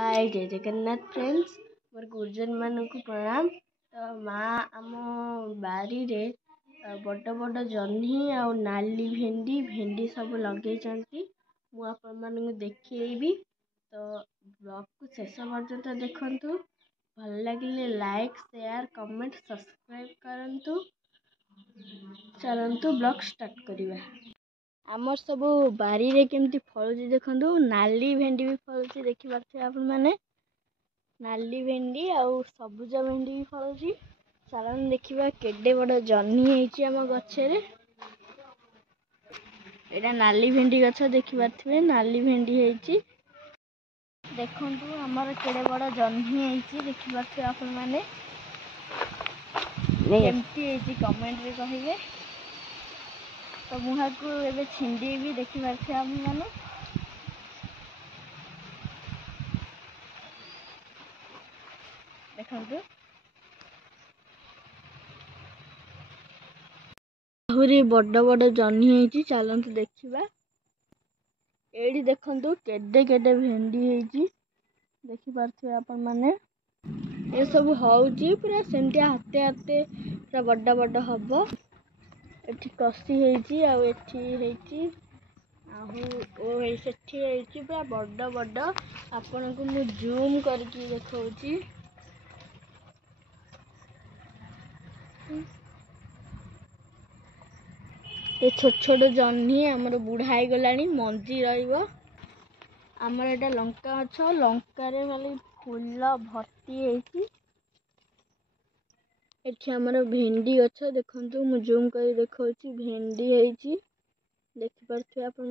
हाय जय जगन्नाथ फ्रेंड्स मोर गुरुजन मान को प्रणाम। तो माँ आम बारी रे बड़ बड़ जह्नी आ नाली भेंडी सब लगे मु आपण मानू देखी। तो ब्लॉग को शेष पर्यंत देखंतु। भल लगे लाइक शेयर कमेंट सब्सक्राइब करंतु। चलंतु ब्लॉग स्टार्ट करिवा। आमर सब बारी रे केमती फलुची देखंतु। नाली भेंडी भी फलुची देखि पारथिबे आपण माने। नाली भेंडी आउ सबुज भेंडी भी फलुची। चलन देखिबा केडे बड़ जह्नी हेची आम गछरे। एटा नाली भेंडी गछ देखि पारथिबे। नाली भेंडी हेची देखंतु। हमर केडे बड़ जह्नी हेची देखि पारथिबे आपण माने। केमती हेची कमेंट रे कहिबे। तो मुहा को एबे छिंडी भी देखि पारथिबे आपण माने। देखंतु आहुरी बड़ बड़ जह्नी हेची। चलंतु देखिबा। एडी देखंतु केडे केडे भेंडी हेची देखि पारथिबे आपण माने। ए सब हौची पूरा सेमती हाते हाते पूरा बड़ बड़ हबो। एठी कसी हेची आ एठी हेची आहु ओ ए सेठी हेची पूरा बड़ बड़। आपण को मु जूम करके देखौची। ये छोट छोट जह्नी हमर बुढ़ाई गलानी मंजी रहिबो। हमर एटा लंका गछ। लंका रे खाली फूल भर्ती हेची। एठी हमर भेंडी गछ देखंतु। मु जूम कर देखौची भेंडी हेची देखि पारथिबे आपण।